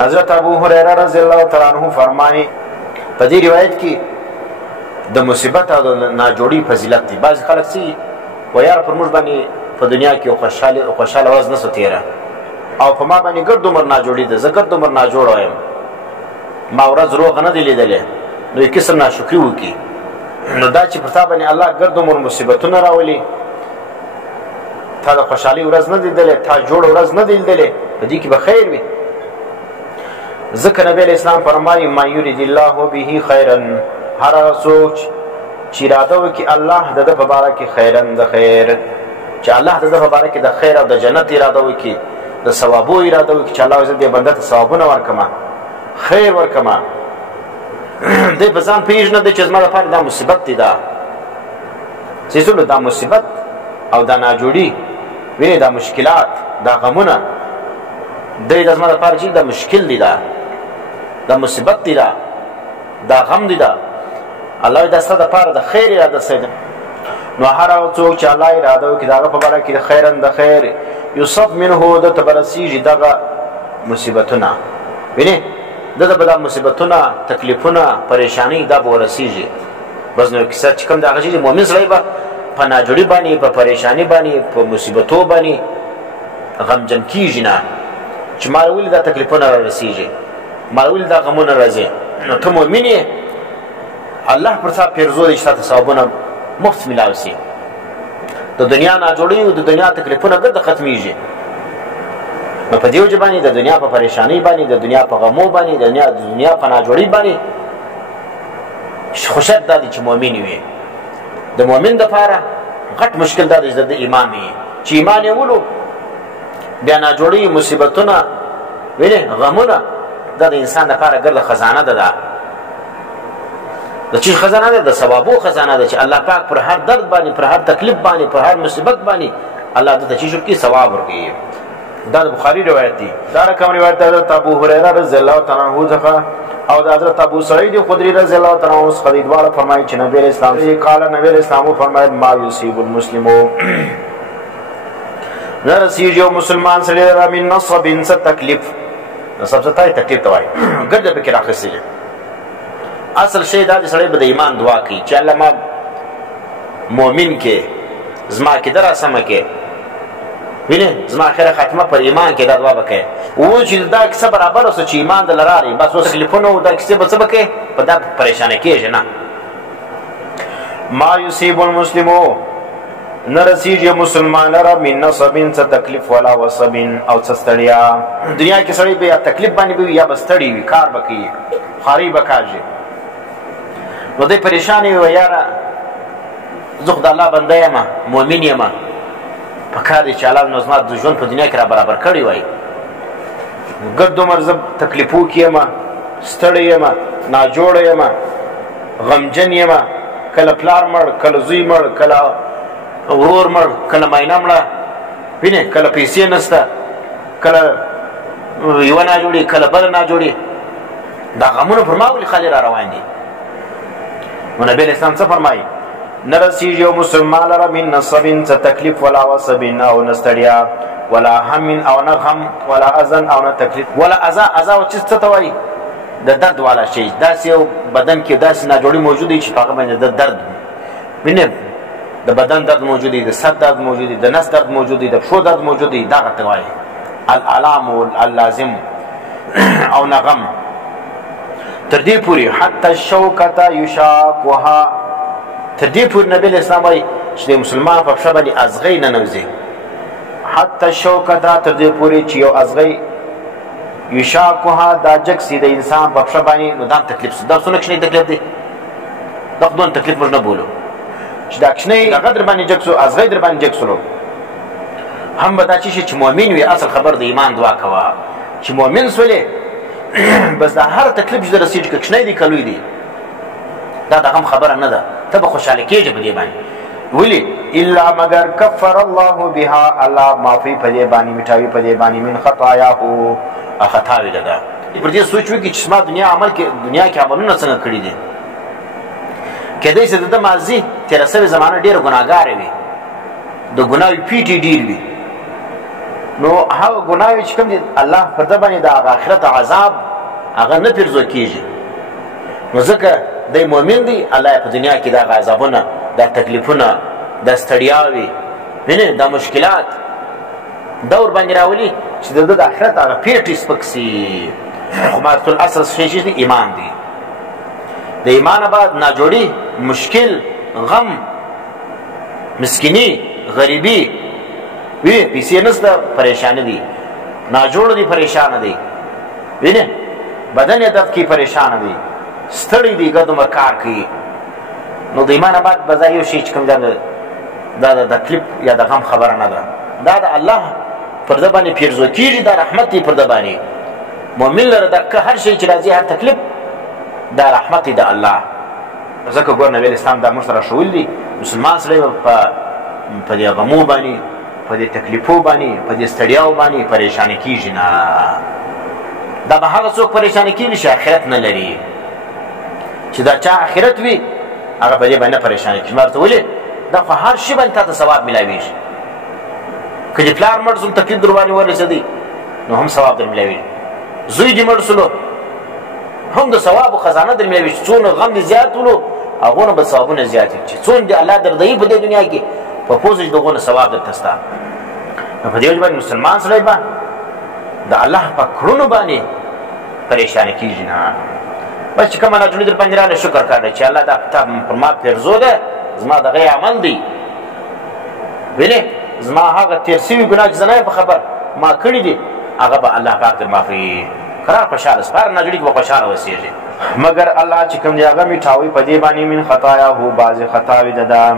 حضرت ابو هريره رضی الله تعالی عنہ فرمایي په دې روایت کې د مصیبت او د ناجوړي فضیلت دی. بعض خلک سي و یار پر موږ باندې په دنیا کې خوشاله ورځ نه ستیره او په ما باندې ګرد عمر ناجوړي ده، زه ګرد عمر ناجوړ وایم، ما ورځ روغ نه دی لیدلی، نو یې کسر ناشکري وکړي. نو دا چې پر تا باندې الله ګرد عمر مصیبتونه راولي، تا د خوشحالي ورځ نه دی لیدلی، تا جوړ ورځ نه دی لیدلی، په دې کې به خیر وي. ځکه نبی علیه اسلام فرمایي ما یرید الله به خیرا، هر هغه څوک چې اراده وکړي الله د ده په باره کې خیرا د خیر، چې الله د ده په باره کې د خیر او د جنت اراده وکړي، د ثوابو اراده وکړي چې الله زه دې بنده ته ثوابونه ورکړمه، خیر ورکړمه، دی په ځان پوهېږي نه دی چې زما لپاره دا مصیبت دی، دا څیزونه دا مصیبت او دا ناجوړي وینې دا مشکلات دا غمونه دی دا زما لپاره چې دا مشکل دی، دا مصیبت دی، دا غم دی، الله دا ستا دپاره د خیر اراده سوی. نو هر هغه څوک چې الله اراده وکړي د هغه په باره کې د خیرا د خیر یصب منه ده ته به رسېږي دغه مصیبتونه، وینې ده ته به دا مصیبتونه تکلیفونه پریشانۍ دا به ورسېږي. بس نو کیسه چې کوم د هغه شي مؤمن سړی به په ناجوړي باندې په پریشاني باندې په مصیبتو باندې غمجن کېږي نه چې ما ولې دا تکلیفونه را رسېږي، ما ولې دا غمونه راځي. نو ته مؤمن یې، الله پر تا پیرزو دی چې تا ته ثوابونه مفت میلاو سي. د دنیا ناجوړي او د دنیا تکلیفونه ګرده ختمیږي. نو په دې وجه باندې د دنیا په پریشانۍ باندې، د دنیا په غمو باندې، د دنیا په ناجوړۍ باندې خوشت دا دی چې مؤمن وي. د مؤمن دپاره غټ مشکل دا دی چې د ایمان وي، چې ایمان یې ولو بیا ناجوړي مصیبتونه وینې غمونه دا د انسان دپاره ګرده خزانه ده، د چیز خزانه ده، د ثوابو خزانه ده چې الله پاک پر هر درد باندې، پر هر تکلیف باندې، پر هر مصیبت باندې الله دته چیز ورکړي، ثواب ورکړي. دا د بخاري روایت دی. دا رقم روایت د حضرت ابو هريره رضی الله تعالی عنہ څخه او د حضرت ابو سعید خدری رضی الله تعالی عنہ څخه دواړه فرمایي چې نبی اسلام قال نبی اسلام فرمایي ما یصيب المسلم نرسیږي یو مسلمان سره من نصب څه تکلیف، نصب څه تکلیف ته وایي ګرده پکې راخستلی. اصل شی دا چې سړی به د ایمان دعا کوي چې الله ما مؤمن کې، زما کې در اسمه کې، وینې زما اخره خاتمه پر ایمان کې دا دعا به کوي. و چې دا کیسه برابر اوسه چې ایمان دله راغی، بس اوس تکلیفونه او دا کیسې به څه به کوي، په دا پریشانه کېږي نه. ما یصیب المسلمو نه رسېږي مسلمان لره من نصب څه تکلیف ولا وصب او څه ستړیا. دنیا کې سړی به یا تکلیف باندې به وي یا به ستړی وي، کار به کوي، خوارۍ به کاږي، نو دی پریشان وي و یاره زه خو د الله بنده یم، مؤمن یم، پکار دی چې الله نو زما د ژوند په دنیا کې را برابر کړی وای، ګرد عمر زه تکلیفو کې یم، ستړی یم، ناجوړه یم، غمجن یم، کله پلار مړ، کله زوی مړ، کله ورور مړ، کله ماینه مړه، وینې کله پیسې نسته، کله یوه ناجوړي، کله بله ناجوړي، دا غمونه پر ما ولې خالي را روان دي. نو نبی اسلام څه فرمایي نه رسېږي یو مسلمان لره من نصب څه تکلیف ولا وصب او نه ستړیا ولا هم او نه غم ولا اذن او نه تکلیف ولا اذا. اذا او څه ته وایي د درد والا شی، داسې یو بدن کې داسې ناجوړي موجود دی چې په هغه باندې د درد وینې د بدن درد موجود دی، د سر درد موجود دی، د نس درد موجود دی، د پښو درد موجود دی، دغه ته وایي الالام اللازم او نه غم. تر دې پورې حتی الشوکة یشاکها، تر دې پورې نبی اسلام وایي چې د مسلمان په پښه باندې ازغی ننوځي. حتی الشوکة تر دې پورې چې یو ازغی یشاکها دا جګ سي د انسان په پښه باندې، نو دا تکلیف دا څونه کوچنی تکلیف دی، دا خو دونه تکلیف موږ نه بولو چې دا کوچنی دغه در باندې جګ سو، ازغی در باندې جګ سولو. هم به دا چې مؤمن وي، اصل خبر د ایمان دعا کوه چې مؤمن سولې بس دا هر تکلیف چې در رسېږي که کوچنی دی که لوی دی، دا د غم خبره نه ده، ته به خوشحاله کېږي په دې باندې. ولې الا مگر کفر الله بها، الله معافي په دې باندې مټاوي په دې باندې من خطایاه خطاوي ده. پر دې سوچ وکړي چې ما دنیا کې عملونه څنګه کړي دي. کېدای شي د ماضي تېره سوې زمانه ډېره ګناهګاره وي، د ګناوې پیټې ډېر وي، نو هغه ګناوې چې کوم دي الله پر ده باندې د آخرت عذاب هغه نه پرځو کېږي. نو ځکه دی مؤمن دی، الله یې په دنیا کې دغه عذابونه، دا تکلیفونه، دا ستړیاوې، وینې دا مشکلات دا ورباندې راولي چې د ده د آخرت هغه پیټې سپک سي. خو مارت الاصل شی دی ایمان دی. د ایمان بعد ناجوړي، مشکل، غم، مسکینی، غریبی، وی پیسې نسته، پریشان دي، ناجوړ دي، پریشان دي، وینې بدن یې درد کې پریشان دي، ستړي دي، ګدمه کار کوي. نو د ایمان بعد به دا یو شی چې کوم دا د تکلیف یا د غم خبره نه ده، دا د الله پر ده باندې پیرزو کېږي، دا رحمت دی پر ده باندې. مؤمن لره د هر شی چې راځي، هر تکلیف، دا رحمت دی د الله. ځکه ګور نبی اسلام دا موږ سره ښوول دي، مسلمان سړی په دې غمو باندې، په دې تکلیفو باندې، په دې ستړیاو باندې پریشانه کېږي نه. دا به هغه څوک پریشانه کېږي چې آخرت نه لري. چې دا چا آخرت وي هغه په دې باندې پریشانه کېږي. ما ورته ولې دا خو هر شي باندې تا ته ثواب میلاوېږي. که دې پلار مړ شول تکلیف در باندې ورسېدی نو هم ثواب در میلاوېږي. زوی دې مړ شولو هم د ثوابو خزانه در میلاوېږي. څونه غم دې زیات ولو هغونه به ثوابونه زیات وي. چې څونه دې الله دردوي په دې دنیا کې په پوزه چې دغونه ثواب درته سته. نو په دې وجه باندې مسلمان سړی به د الله په کړنو باندې پریشانه کېږي نه. بس چې کومه ناجوړي در باندې راغله شکر کوه چې الله دا کتاب پر ما پیرزو ده، زما دغه عمل دی، وینې زما هغه تېر سوي ګناه چې زه نه یم په خبر ما کړي دي هغه به الله پاک در معافوي. قرار خوشحاله سپار ناجوړي کې به خوشحاله اوسېږي. مګر الله چې کوم دی هغه میټاوي په دې باندې من خطایاه بعضې خطاوې د ده